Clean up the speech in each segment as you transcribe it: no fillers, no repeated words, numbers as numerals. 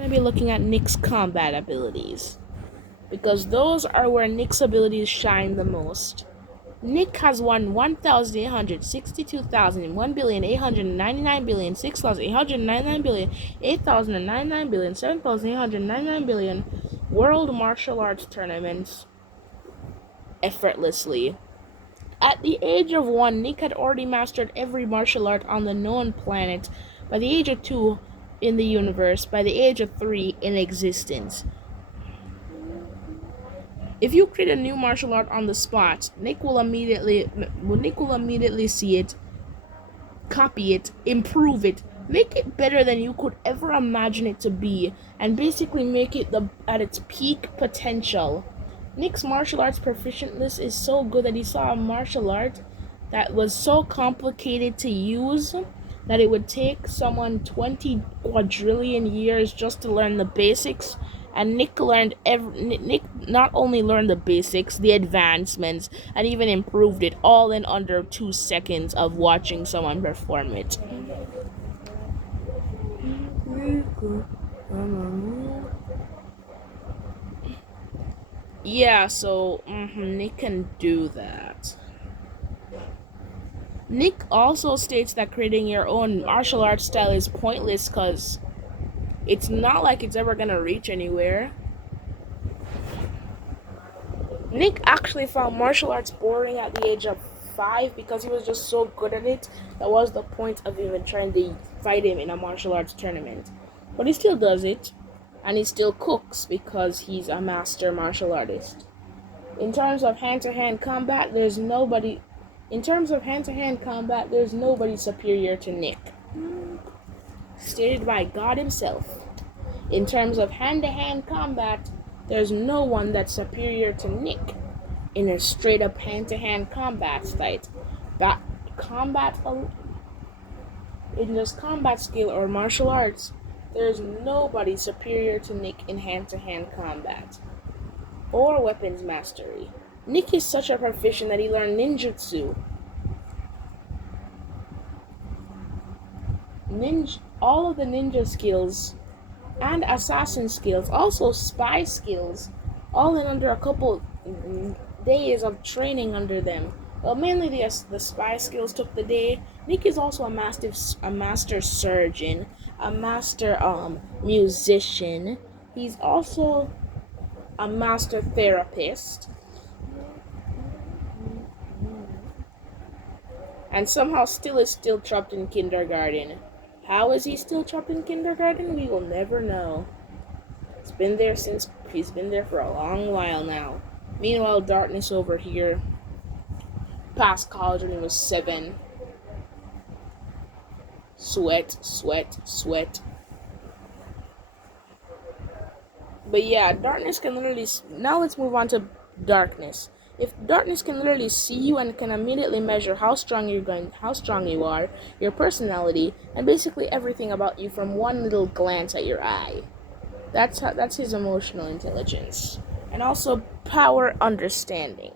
We're going to be looking at Nick's combat abilities, because those are where Nick's abilities shine the most. Nick has won 1,862,000, 1,899,000,000, 6,899,000,000, 8,099,000,000, 7,899,000,000 World Martial Arts tournaments effortlessly. At the age of 1, Nick had already mastered every martial art on the known planet. By the age of 2, in the universe. By the age of 3, in existence. If you create a new martial art on the spot, Nick will immediately see it, copy it, improve it, make it better than you could ever imagine it to be, and basically make it at its peak potential. Nick's martial arts proficientness is so good that he saw a martial art that was so complicated to use that it would take someone 20 quadrillion years just to learn the basics. And Nick not only learned the basics, the advancements, and even improved it all in under 2 seconds of watching someone perform it. Yeah, so Nick can do that. Nick also states that creating your own martial arts style is pointless because it's not like it's ever gonna reach anywhere. Nick actually found martial arts boring at the age of 5 because he was just so good at it. That was the point of even trying to fight him in a martial arts tournament. But he still does it, and he still cooks because he's a master martial artist. In terms of hand-to-hand combat, there's nobody superior to Nick. Stated by God himself. In terms of hand-to-hand combat, there's no one that's superior to Nick in a straight-up hand-to-hand combat fight. In just combat skill or martial arts, there's nobody superior to Nick in hand-to-hand combat or weapons mastery. Nick is such a proficient that he learned ninjutsu. All of the ninja skills and assassin skills, also spy skills, all in under a couple days of training under them. Well, mainly the spy skills took the day. Nick is also a master surgeon, a master musician. He's also a master therapist. And somehow is still trapped in kindergarten. How is he still trapped in kindergarten? We will never know. He's been there for a long while now. Meanwhile, Darkness over here passed college when he was 7. Sweat. But yeah, Darkness can literally... Now let's move on to Darkness. If Darkness can literally see you and can immediately measure how strong you are, your personality, and basically everything about you from one little glance at your eye. That's his emotional intelligence. And also power understanding.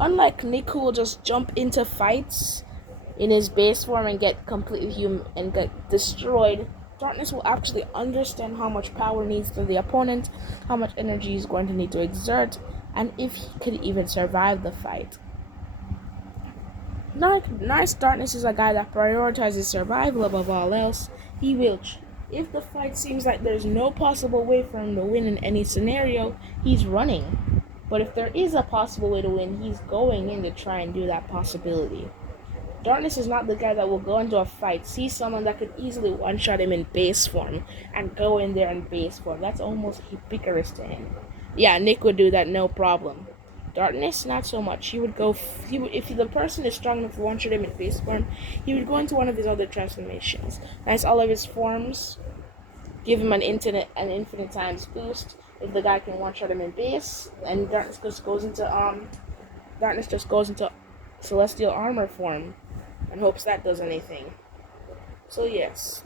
Unlike Nick, who will just jump into fights in his base form and get completely human and get destroyed, Darkness will actually understand how much power needs for the opponent, how much energy he's going to need to exert, and if he could even survive the fight. Nice Darkness is a guy that prioritizes survival above all else. He will, if the fight seems like there's no possible way for him to win in any scenario, he's running. But if there is a possible way to win, he's going in to try and do that possibility. Darkness is not the guy that will go into a fight, see someone that could easily one-shot him in base form, and go in there in base form. That's almost ubiquitous to him. Yeah, Nick would do that, no problem. Darkness, not so much. If the person is strong enough to one-shot him in base form, he would go into one of his other transformations. Nice all of his forms, give him an infinite times boost. If the guy can one-shot him in base, and Darkness just goes into Celestial Armor form and hopes that does anything. So yes,